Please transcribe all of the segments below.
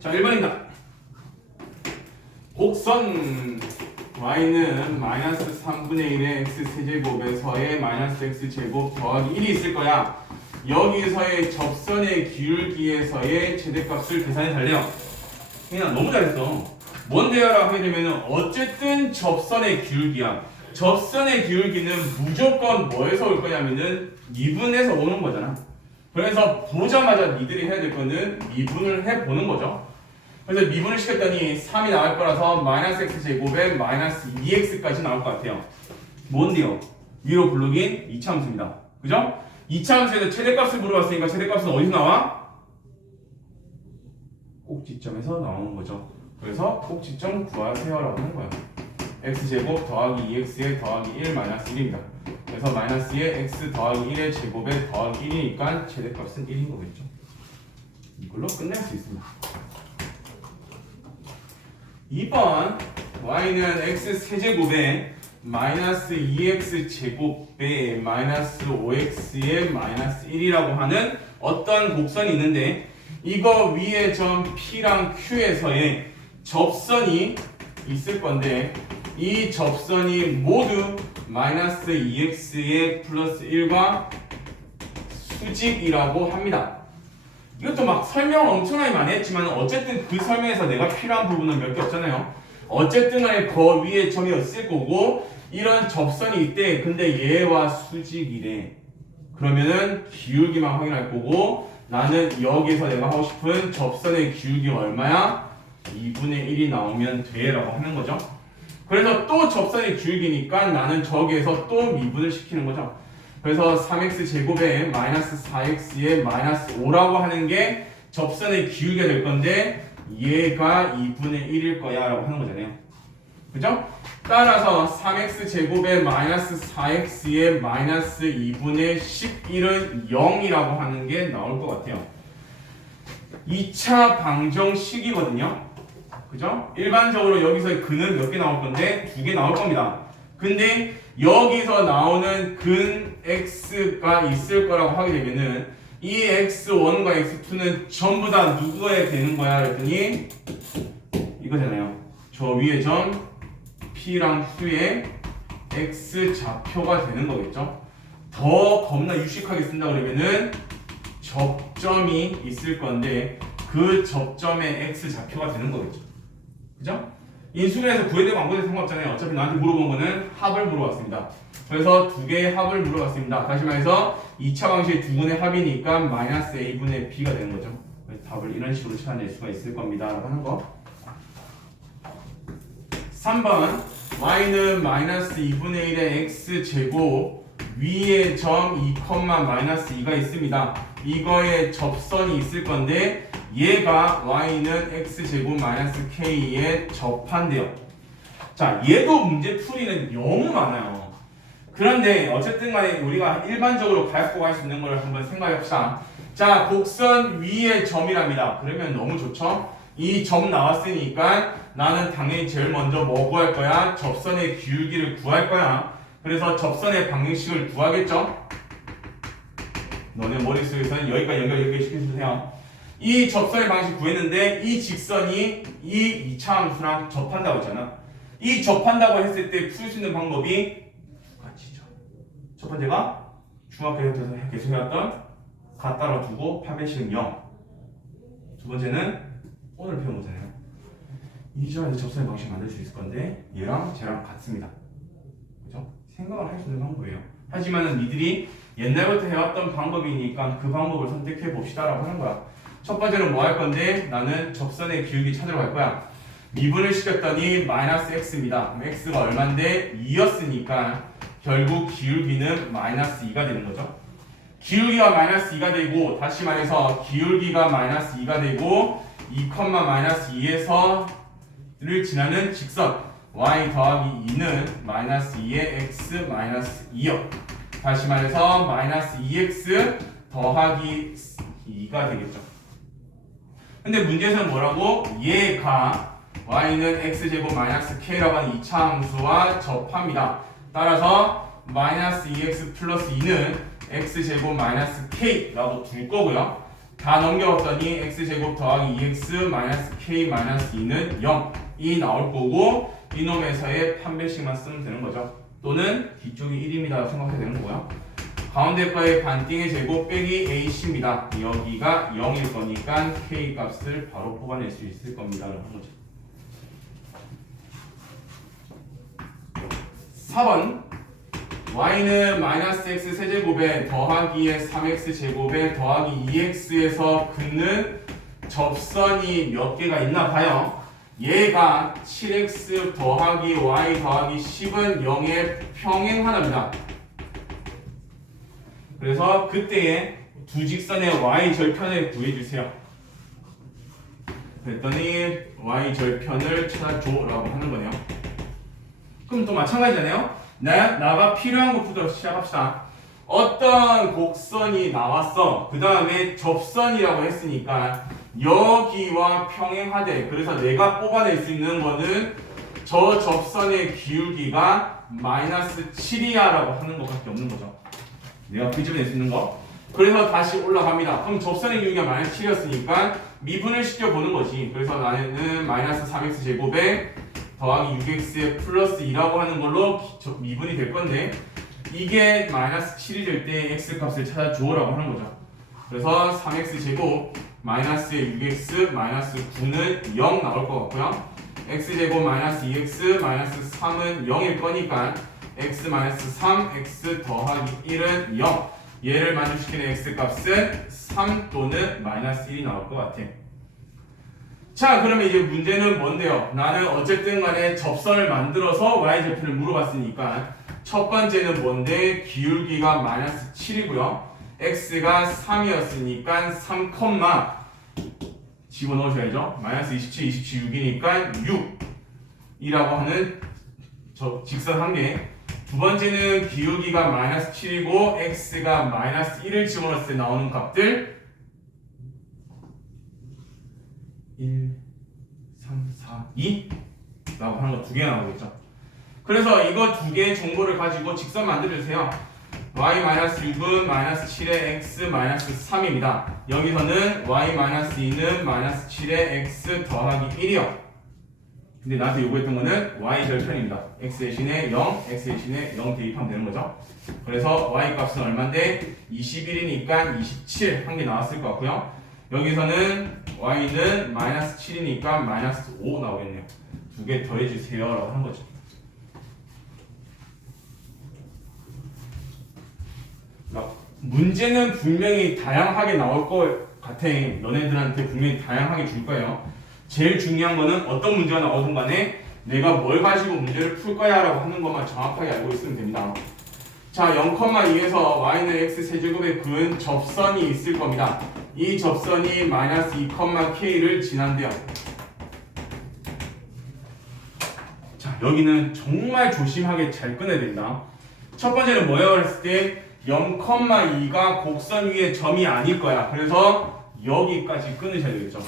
자, 1번입니다. 곡선 y는 마이너스 3분의 1의 x 세제곱에서의 마이너스 x 제곱 더하기 1이 있을 거야. 여기서의 접선의 기울기에서의 최대값을 계산해 달래요. 그냥 너무 잘했어. 뭔데요? 라고 하게 되면 어쨌든 접선의 기울기야. 접선의 기울기는 무조건 뭐에서 올 거냐면은 미분에서 오는 거잖아. 그래서 보자마자 니들이 해야 될 거는 미분을 해보는 거죠. 그래서 미분을 시켰더니 3이 나올 거라서 마이너스 x 제곱에 마이너스 2x까지 나올 것 같아요. 뭔데요? 위로 블록인 이차함수입니다. 그죠? 이차함수에서 최대값을 물어봤으니까 최대값은 어디서 나와? 꼭지점에서 나오는 거죠. 그래서 꼭지점 구하세요라고 하는 거야. x제곱 더하기 2x에 더하기 1 마이너스 1입니다. 그래서 마이너스의 x 더하기 1의 제곱에 더하기 1이니까 최대값은 1인 거겠죠. 이걸로 끝낼 수 있습니다. 2번 y는 x 세제곱에 마이너스 2x 제곱에 마이너스 5x의 마이너스 1이라고 하는 어떤 곡선이 있는데 이거 위에 점 P랑 Q에서의 접선이 있을 건데 이 접선이 모두 마이너스 2x의 플러스 1과 수직이라고 합니다. 이것도 막 설명을 엄청나게 많이 했지만 어쨌든 그 설명에서 내가 필요한 부분은 몇 개 없잖아요. 어쨌든 간에 그 위에 점이 있을 거고 이런 접선이 있대. 근데 얘와 수직이래. 그러면은 기울기만 확인할 거고 나는 여기에서 내가 하고 싶은 접선의 기울기가 얼마야? 2분의 1이 나오면 돼 라고 하는 거죠. 그래서 또 접선의 기울기니까 나는 저기에서 또 미분을 시키는 거죠. 그래서 3x 제곱에 마이너스 4x에 마이너스 5라고 하는 게 접선의 기울기가 될 건데 얘가 2분의 1일 거야 라고 하는 거잖아요. 그죠? 따라서 3x 제곱에 마이너스 4x에 마이너스 2분의 11은 0이라고 하는 게 나올 것 같아요. 2차 방정식이거든요. 그죠? 일반적으로 여기서 근은 몇 개 나올 건데 2개 나올 겁니다. 근데 여기서 나오는 근 x가 있을 거라고 하게 되면은 이 x1과 x2는 전부 다 누구에 되는 거야? 그랬더니 이거잖아요. 저 위에 점 P랑 Q의 x 좌표가 되는 거겠죠. 더 겁나 유식하게 쓴다 그러면은 접점이 있을 건데 그 접점의 x 좌표가 되는 거겠죠. 그죠? 인수분해에서 구해야 되고 안 구해도 상관없잖아요. 어차피 나한테 물어본 거는 합을 물어봤습니다. 그래서 두 개의 합을 물어봤습니다. 다시 말해서 2차 방식의 두 분의 합이니까 마이너스 a분의 b가 되는 거죠. 그래서 답을 이런 식으로 찾아낼 수가 있을 겁니다. 라고 하는 거. 3번 y는 마이너스 2분의 1의 x제곱 위에 점 2, 마이너스 2가 있습니다. 이거에 접선이 있을 건데 얘가 y는 x제곱 마이너스 k에 접한대요. 자, 얘도 문제 풀이는 너무 많아요. 그런데 어쨌든 간에 우리가 일반적으로 갖고 갈 수 있는 걸 한번 생각해봅시다. 자, 곡선 위에 점이랍니다. 그러면 너무 좋죠? 이 점 나왔으니까 나는 당연히 제일 먼저 뭐 구할 거야? 접선의 기울기를 구할 거야. 그래서 접선의 방정식을 구하겠죠? 너네 머릿속에서는 여기까지 연결 시켜주세요. 이 접선의 방식 구했는데 이 직선이 이 2차 함수랑 접한다고 했잖아. 이 접한다고 했을 때 풀 수 있는 방법이 두 가지죠. 첫 번째가 중학교에서 계속 해왔던 갖다로 두고 파배식은 0. 두 번째는 오늘 배운 거잖아요. 이 점에서 접선의 방식 만들 수 있을 건데 얘랑 쟤랑 같습니다. 그죠? 생각을 할 수 있는 방법이에요. 하지만은 니들이 옛날부터 해왔던 방법이니까 그 방법을 선택해 봅시다라고 하는 거야. 첫 번째는 뭐 할 건데 나는 접선의 기울기 찾으러 갈 거야. 미분을 시켰더니 마이너스 x입니다. 그럼 x가 얼만데 2였으니까 결국 기울기는 마이너스 2가 되는 거죠. 기울기가 마이너스 2가 되고 다시 말해서 기울기가 마이너스 2가 되고 2, 마이너스 2에서 를 지나는 직선 y 더하기 2는 마이너스 2의 x 마이너스 2요. 다시 말해서 마이너스 2x 더하기 2가 되겠죠. 근데 문제에서는 뭐라고? 얘가 y는 x제곱 마이너스 k라고 하는 2차 함수와 접합니다. 따라서 마이너스 2x 플러스 2는 x제곱 마이너스 k라고 둘 거고요. 다 넘겨봤더니 x제곱 더하기 2x 마이너스 k 마이너스 2는 0이 나올 거고 이놈에서의 판별식만 쓰면 되는 거죠. 또는 뒤쪽이 1입니다 생각해야 되는 거고요. 가운데 거의 반띵의 제곱 빼기 ac입니다. 여기가 0일 거니까 k 값을 바로 뽑아낼 수 있을 겁니다. 라는 거죠. 4번 y는 마이너스 x 세제곱에 더하기에 3x 제곱에 더하기 2x에서 긋는 접선이 몇 개가 있나 봐요. 얘가 7x 더하기 y 더하기 10은 0의 평행하답니다. 그래서 그때의 두 직선의 y 절편을 구해주세요. 그랬더니 y 절편을 찾아줘라고 하는 거네요. 그럼 또 마찬가지잖아요. 나가 필요한 것부터 시작합시다. 어떤 곡선이 나왔어. 그 다음에 접선이라고 했으니까 여기와 평행하되, 그래서 내가 뽑아낼 수 있는 거는 저 접선의 기울기가 마이너스 7이야 라고 하는 것밖에 없는 거죠. 내가 끄집어낼 수 있는 거. 그래서 다시 올라갑니다. 그럼 접선의 기울기가 마이너스 7이었으니까 미분을 시켜보는 거지. 그래서 나는 마이너스 3x 제곱에 더하기 6x에 플러스 2라고 하는 걸로 미분이 될 건데, 이게 마이너스 7이 될 때 x 값을 찾아주라고 하는 거죠. 그래서 3x 제곱 마이너스의 6x 마이너스 9는 0 나올 것 같고요. x 제곱 마이너스 2x 마이너스 3은 0일 거니까 x 마이너스 3 x 더하기 1은 0. 얘를 만족시키는 x 값은 3 또는 마이너스 1이 나올 것 같아. 자, 그러면 이제 문제는 뭔데요? 나는 어쨌든 간에 접선을 만들어서 y절편을 물어봤으니까 첫 번째는 뭔데? 기울기가 마이너스 7이고요. x가 3이었으니까 3, 집어넣으셔야죠. 마이너스 27, 6이니까 6이라고 하는 저 직선 한 개. 두 번째는 기울기가 마이너스 7이고 x가 마이너스 1을 집어넣었을 때 나오는 값들 1, 3, 4, 2 라고 하는 거 두 개 나오겠죠. 그래서 이거 두 개의 정보를 가지고 직선 만들어주세요. y-6은 마이너스 7의 x 마이너스 3입니다. 여기서는 y-2는 마이너스 7의 x 더하기 1이요. 근데 나한테 요구했던 거는 y절편입니다. x 대신에 0, x 대신에 0 대입하면 되는 거죠. 그래서 y 값은 얼마인데? 21이니까 27 한 개 나왔을 것 같고요. 여기서는 y는 마이너스 7이니까 마이너스 5 나오겠네요. 두 개 더해주세요 라고 한 거죠. 문제는 분명히 다양하게 나올 것 같아. 너네들한테 분명히 다양하게 줄 거예요. 제일 중요한 거는 어떤 문제가 나오든 간에 내가 뭘 가지고 문제를 풀 거야 라고 하는 것만 정확하게 알고 있으면 됩니다. 자, 0,2에서 y는 x 세제곱에 그은 접선이 있을 겁니다. 이 접선이 마이너스 2,k를 지난대요. 자, 여기는 정말 조심하게 잘 끊어야 된다. 첫 번째는 뭐예요? 했을 때 0,2가 곡선 위에 점이 아닐 거야. 그래서 여기까지 끊으셔야 되겠죠.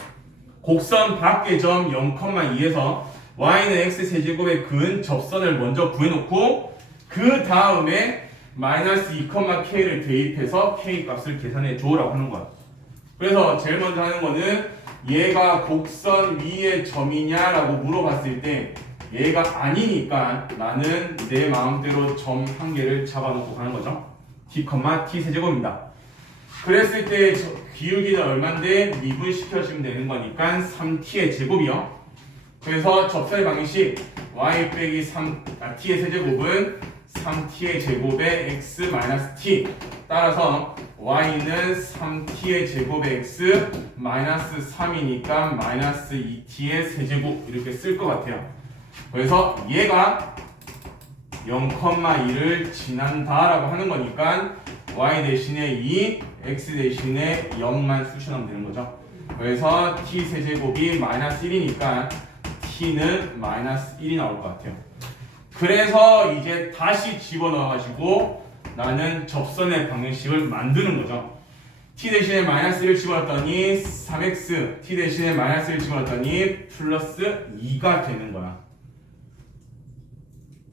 곡선 밖의 점 0,2에서 y는 x 세제곱에 그은 접선을 먼저 구해놓고 그 다음에 마이너스 2,k를 대입해서 k 값을 계산해 줘라고 하는 거야. 그래서 제일 먼저 하는 거는 얘가 곡선 위의 점이냐라고 물어봤을 때 얘가 아니니까 나는 내 마음대로 점 한 개를 잡아놓고 가는 거죠. t, t 세제곱입니다. 그랬을 때 기울기는 얼마인데 미분시켜주면 되는 거니까 3t의 제곱이요. 그래서 접선의 방식 y 빼기 t의 세제곱은 3t의 제곱에 x 마이너스 t. 따라서 y는 3t의 제곱에 x 마이너스 3이니까 마이너스 2t의 세제곱 이렇게 쓸 것 같아요. 그래서 얘가 0,2를 지난다라고 하는 거니까 y 대신에 2, x 대신에 0만 쓰셔놓으면 되는 거죠. 그래서 t 세제곱이 마이너스 1이니까 t는 마이너스 1이 나올 것 같아요. 그래서 이제 다시 집어넣어가지고 나는 접선의 방정식을 만드는 거죠. t 대신에 마이너스 1을 집어넣었더니 3x, t 대신에 마이너스 1을 집어넣었더니 플러스 2가 되는 거야.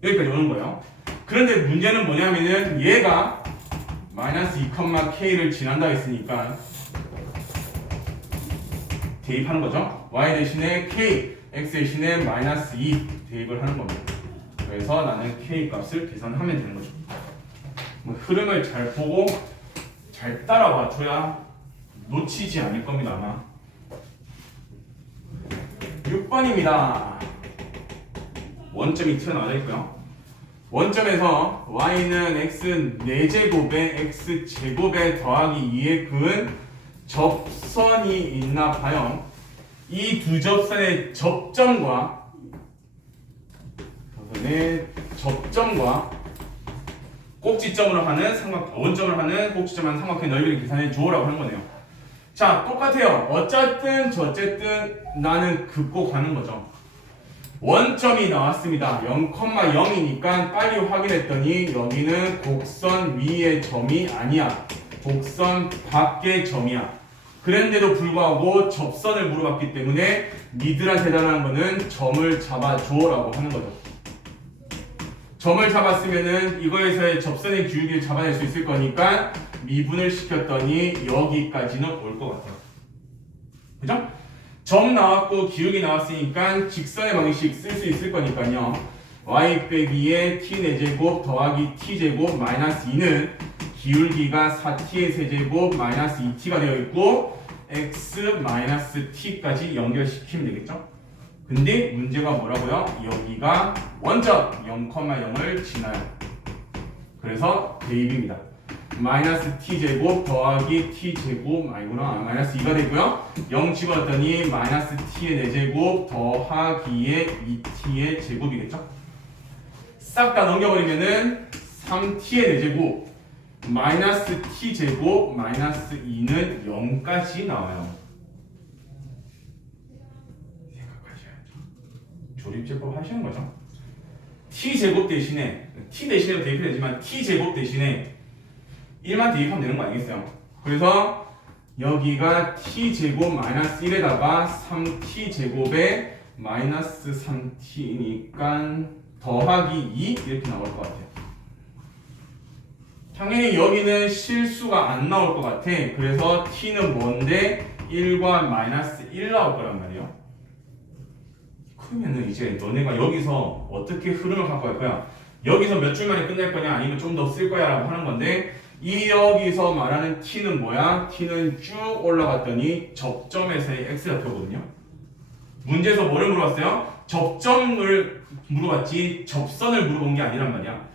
여기까지 오는 거예요. 그런데 문제는 뭐냐면은 얘가 마이너스 2,k를 지난다 했으니까 대입하는 거죠. y 대신에 k, x 대신에 마이너스 2 대입을 하는 겁니다. 그래서 나는 k 값을 계산하면 되는 거죠. 흐름을 잘 보고 잘 따라와 줘야 놓치지 않을 겁니다. 아마 6번입니다. 원점이 튀어나와 있고요. 원점에서 y는 x 4제곱에 x제곱에 더하기 2에 그은 접선이 있나 봐요. 이 두 접선의 접점과 꼭지점으로 하는 원점을 하는 꼭지점을 하는 삼각형의 넓이를 계산해 주라고 하는 거네요. 자, 똑같아요. 어쨌든 저쨌든 나는 긋고 가는 거죠. 원점이 나왔습니다. 0,0이니까 빨리 확인했더니 여기는 곡선 위의 점이 아니야. 곡선 밖의 점이야. 그랬는데도 불구하고 접선을 물어봤기 때문에 니들한테 달라는 거는 점을 잡아줘라고 하는 거죠. 점을 잡았으면은 이거에서의 접선의 기울기를 잡아낼 수 있을 거니까 미분을 시켰더니 여기까지는 올 것 같아요. 그죠? 점 나왔고 기울기 나왔으니까 직선의 방식 쓸 수 있을 거니까요. y 빼기에 t 4제곱 더하기 t 제곱 마이너스 2는 기울기가 4t의 세제곱 마이너스 2t가 되어 있고 x 마이너스 t까지 연결시키면 되겠죠? 근데 문제가 뭐라고요? 여기가 원점 0,0을 지나요. 그래서 대입입니다. 마이너스 t제곱 더하기 t제곱 아니구나. 마이너스 2가 되고요. 0 집어넣었더니 마이너스 t의 4제곱 더하기의 2t의 제곱이겠죠? 싹 다 넘겨버리면은 3t의 4제곱 마이너스 t제곱 마이너스 2는 0까지 나와요. 생각하셔야죠. 조립제법 하시는 거죠. t제곱 대신에 t 대신에도 대입이 되지만 t제곱 대신에 1만 대입하면 되는 거 아니겠어요? 그래서 여기가 t제곱 마이너스 1에다가 3t제곱에 마이너스 3t니까 더하기 2 이렇게 나올 것 같아요. 당연히 여기는 실수가 안 나올 것 같아. 그래서 t는 뭔데 1과 마이너스 1 나올 거란 말이에요. 그러면은 이제 너네가 여기서 어떻게 흐름을 갖고 갈 거야? 여기서 몇 줄 만에 끝낼 거냐 아니면 좀 더 쓸 거야 라고 하는 건데 이 여기서 말하는 t는 뭐야? t는 쭉 올라갔더니 접점에서의 x좌표거든요. 문제에서 뭐를 물어봤어요? 접점을 물어봤지 접선을 물어본 게 아니란 말이야.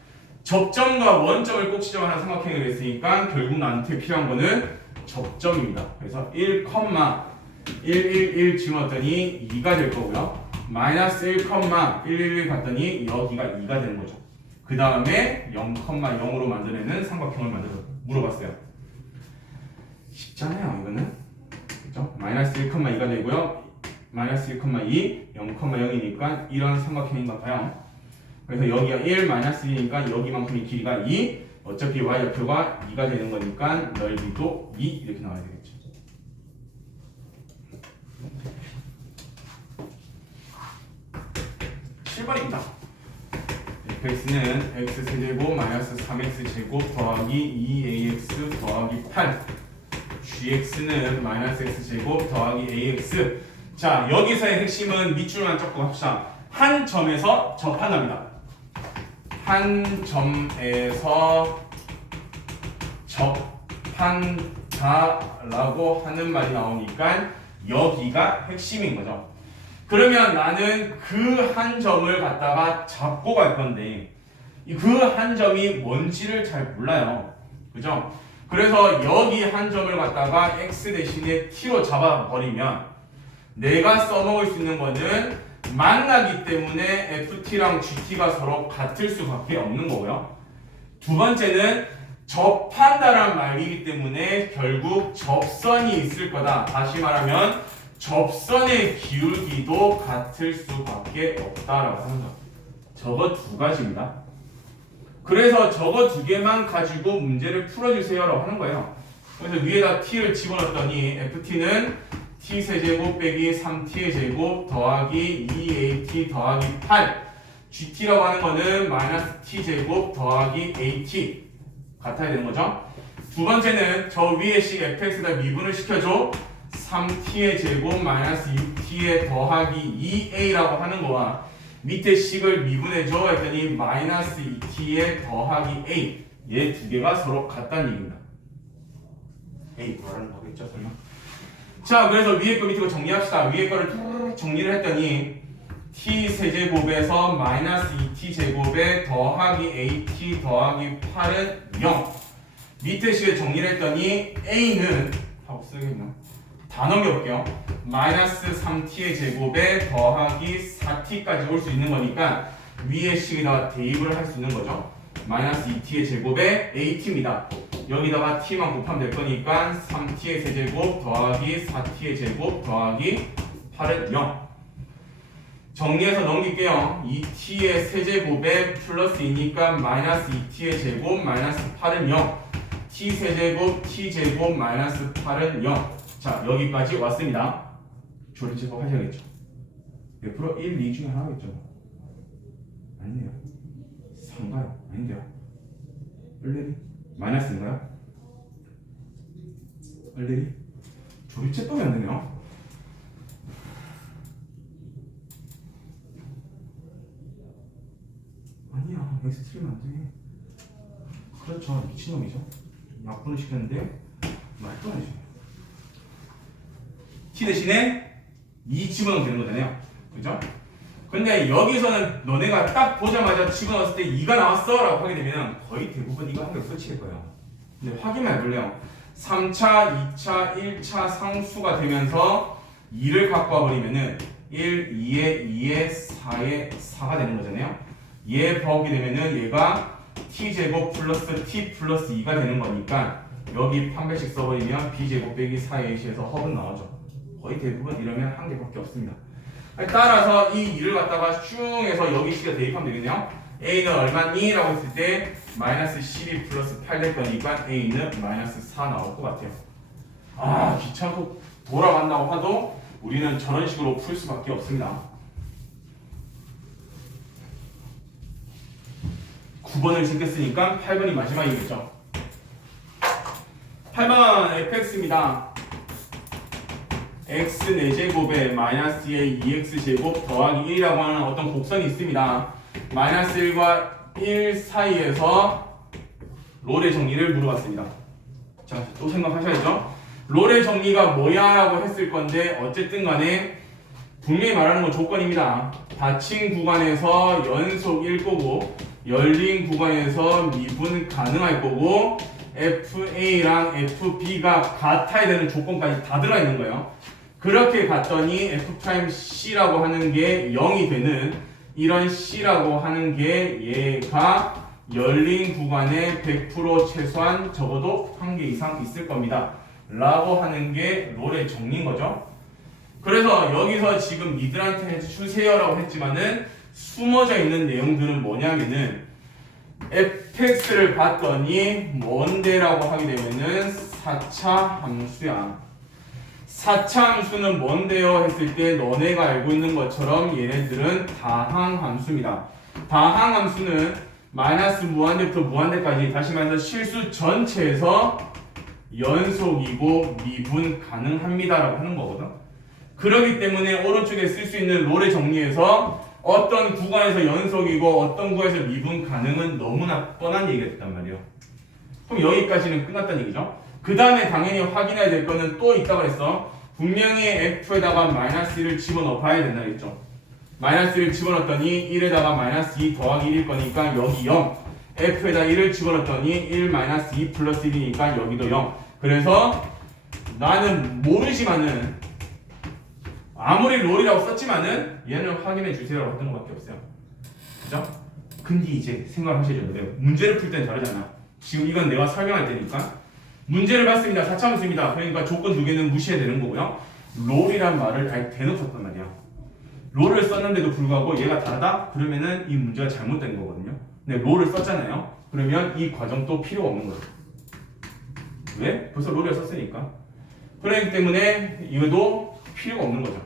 접점과 원점을 꼭지점을 하는 삼각형을 했으니까 결국 나한테 필요한 거는 접점입니다. 그래서 1,111 집어넣었더니 2가 될 거고요. 마이너스 1,111 갔더니 여기가 2가 되는 거죠. 그 다음에 0,0으로 만들어내는 삼각형을 물어봤어요. 쉽잖아요, 이거는. 그죠? 마이너스 1,2가 되고요. 마이너스 1,2, 0,0이니까 이런 삼각형인가 봐요. 그래서 여기가 1, 마이너스 2니까 여기만큼의 길이가 2. 어차피 y좌표가 2가 되는 거니까 넓이도 2 이렇게 나와야 되겠죠. (7번입니다) fx는 x세제곱 마이너스 3x제곱 더하기 2ax 더하기 8 gx는 마이너스 x제곱 더하기 ax. 자, 여기서의 핵심은 밑줄만 적고 합시다. 한 점에서 접한답니다. 한 점에서 접한다라고 하는 말이 나오니까 여기가 핵심인 거죠. 그러면 나는 그 한 점을 갖다가 잡고 갈 건데 그 한 점이 뭔지를 잘 몰라요. 그죠? 그래서 여기 한 점을 갖다가 x 대신에 t로 잡아버리면 내가 써먹을 수 있는 거는 만나기 때문에 ft랑 gt가 서로 같을 수밖에 없는 거고요. 두 번째는 접한다란 말이기 때문에 결국 접선이 있을 거다. 다시 말하면 접선의 기울기도 같을 수밖에 없다라고 하는 거. 저거 두 가지입니다. 그래서 저거 두 개만 가지고 문제를 풀어주세요라고 하는 거예요. 그래서 위에다 t를 집어넣었더니 ft는 t세제곱 빼기 3t의 제곱 더하기 2at 더하기 8 gt라고 하는 거는 마이너스 t제곱 더하기 at 같아야 되는 거죠. 두 번째는 저 위에 식 fx에다 미분을 시켜줘. 3t의 제곱 마이너스 6t의 더하기 2a라고 하는 거와 밑에 식을 미분해줘 했더니 마이너스 2t의 더하기 a 얘 두 개가 서로 같다는 얘기입니다. a 뭐라는 거겠죠 설마? 자 그래서 위에 거 밑에 거 정리합시다. 위에 거를 툭 정리를 했더니 t 세제곱에서 마이너스 2t 제곱에 더하기 at 더하기 8은 0. 밑에 식을 정리를 했더니 a는 하고 쓰겠나? 다 넘겨볼게요. 마이너스 3t의 제곱에 더하기 4t까지 올 수 있는 거니까 위에 식에다가 대입을 할 수 있는 거죠. 마이너스 2t의 제곱에 at입니다. 여기다가 t만 곱하면 될 거니까 3t의 세제곱 더하기 4t의 제곱 더하기 8은 0. 정리해서 넘길게요. 2t의 세제곱에 플러스 2니까 마이너스 2t의 제곱 마이너스 8은 0. t 세제곱 t제곱 마이너스 8은 0. 자 여기까지 왔습니다. 조립제법 하셔야겠죠. 몇 프로? 1, 2 중에 하나겠죠. 아니네요. 3가요? 아닌데요. 얼레리? 마이너스인가요? 얼레리? 조립제법이 안 되네요. 아니야 여기서 틀리면 안 돼. 그렇죠 미친놈이죠. 약분을 시켰는데 말도 안 해줘요. t 대신에 2 집어넣으면 되는 거잖아요. 그죠? 근데 여기서는 너네가 딱 보자마자 집어넣었을 때 2가 나왔어 라고 하게 되면 거의 대부분 이거 한 개 끝일 거예요. 근데 확인만 해볼래요. 3차, 2차, 1차 상수가 되면서 2를 갖고 와버리면은 1, 2에 2에 4에 4가 되는 거잖아요. 얘 보게 되면은 얘가 t제곱 플러스 t 플러스 2가 되는 거니까 여기 판별식 써버리면 b제곱 빼기 4ac에서 허분 나오죠. 거의 대부분 이러면 한 개밖에 없습니다. 따라서 이 2를 갖다가 슝 해서 여기 식에 대입하면 되겠네요. a는 얼마니? 라고 했을 때 마이너스 12 플러스 8 될 거니까 a는 마이너스 4 나올 것 같아요. 아 귀찮고 돌아간다고 하도 우리는 저런 식으로 풀 수밖에 없습니다. 9번을 챙겼으니까 8번이 마지막이겠죠. 8번 fx입니다. x 4제곱에 마이너스 2x 제곱 더하기 1이라고 하는 어떤 곡선이 있습니다. 마이너스 1과 1 사이에서 롤의 정리를 물어봤습니다. 자, 또 생각하셔야죠. 롤의 정리가 뭐야 라고 했을 건데 어쨌든 간에 분명히 말하는 건 조건입니다. 닫힌 구간에서 연속 1거고 열린 구간에서 미분 가능할 거고 FA랑 FB가 같아야 되는 조건까지 다 들어가 있는 거예요. 그렇게 갔더니 F'C라고 하는 게 0이 되는 이런 C라고 하는 게 얘가 열린 구간에 100% 최소한 적어도 한 개 이상 있을 겁니다. 라고 하는 게 롤의 정리인 거죠. 그래서 여기서 지금 니들한테 해주세요 라고 했지만은 숨어져 있는 내용들은 뭐냐면은 fx를 봤더니 뭔데라고 하게 되면은 4차 함수야. 4차 함수는 뭔데요? 했을 때 너네가 알고 있는 것처럼 얘네들은 다항함수입니다. 다항함수는 마이너스 무한대부터 무한대까지 다시 말해서 실수 전체에서 연속이고 미분 가능합니다 라고 하는 거거든. 그렇기 때문에 오른쪽에 쓸 수 있는 롤의 정리에서 어떤 구간에서 연속이고 어떤 구간에서 미분 가능은 너무나 뻔한 얘기가 됐단 말이에요. 그럼 여기까지는 끝났다는 얘기죠. 그 다음에 당연히 확인해야 될 거는 또 있다고 했어. 분명히 f에다가 마이너스 1을 집어넣어 봐야 된다 했죠. 마이너스 1을 집어넣었더니 1에다가 마이너스 2 더하기 1일 거니까 여기 0. f에다 1을 집어넣었더니 1 마이너스 2 플러스 1이니까 여기도 0. 그래서 나는 모르지만은 아무리 롤이라고 썼지만은 얘는 확인해 주세요라고 했던 것밖에 없어요. 그죠? 근데 이제 생각하셔야 돼요. 문제를 풀 때는 다르잖아. 지금 이건 내가 설명할 때니까 문제를 봤습니다. 4차 함수입니다. 그러니까 조건 두 개는 무시해야 되는 거고요. 롤이란 말을 아예 대놓고 썼단 말이야. 롤을 썼는데도 불구하고 얘가 다르다? 그러면은 이 문제가 잘못된 거거든요. 근데 롤을 썼잖아요. 그러면 이 과정도 필요가 없는 거예요. 왜? 벌써 롤을 썼으니까. 그렇기 때문에 이것도 필요가 없는 거죠.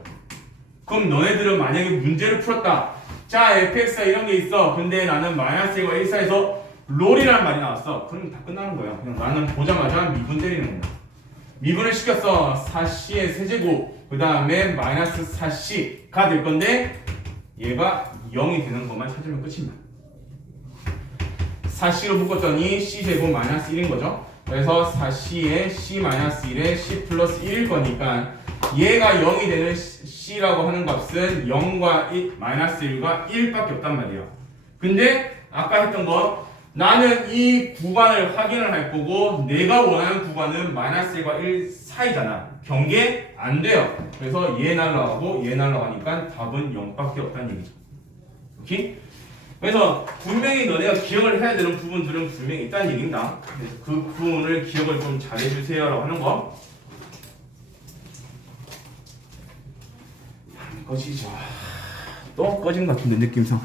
그럼 너네들은 만약에 문제를 풀었다. 자, fx가 이런 게 있어. 근데 나는 마이너스 1과 1 사이에서 롤이라는 말이 나왔어. 그럼 다 끝나는 거야. 그냥 나는 보자마자 미분 때리는 거야. 미분을 시켰어. 4c의 세제곱 그 다음에 마이너스 4c가 될 건데 얘가 0이 되는 것만 찾으면 끝입니다. 4c로 묶었더니 c제곱 마이너스 1인 거죠. 그래서 4c에 c 마이너스 1에 c 플러스 1일 거니까 얘가 0이 되는 c라고 하는 값은 0과 1, 마이너스 1과 1밖에 없단 말이에요. 근데 아까 했던 거 나는 이 구간을 확인을 할 거고 내가 원하는 구간은 마이너스 1과 1 사이잖아. 경계 안 돼요. 그래서 얘 날라가고 얘 날라가니까 답은 0밖에 없다는 얘기죠. 오케이? 그래서 분명히 너네가 기억을 해야 되는 부분들은 분명히 있다는 얘기입니다. 그래서 그 부분을 기억을 좀 잘해주세요 라고 하는 거. 꺼지죠. 또 꺼진 것 같은데 느낌상.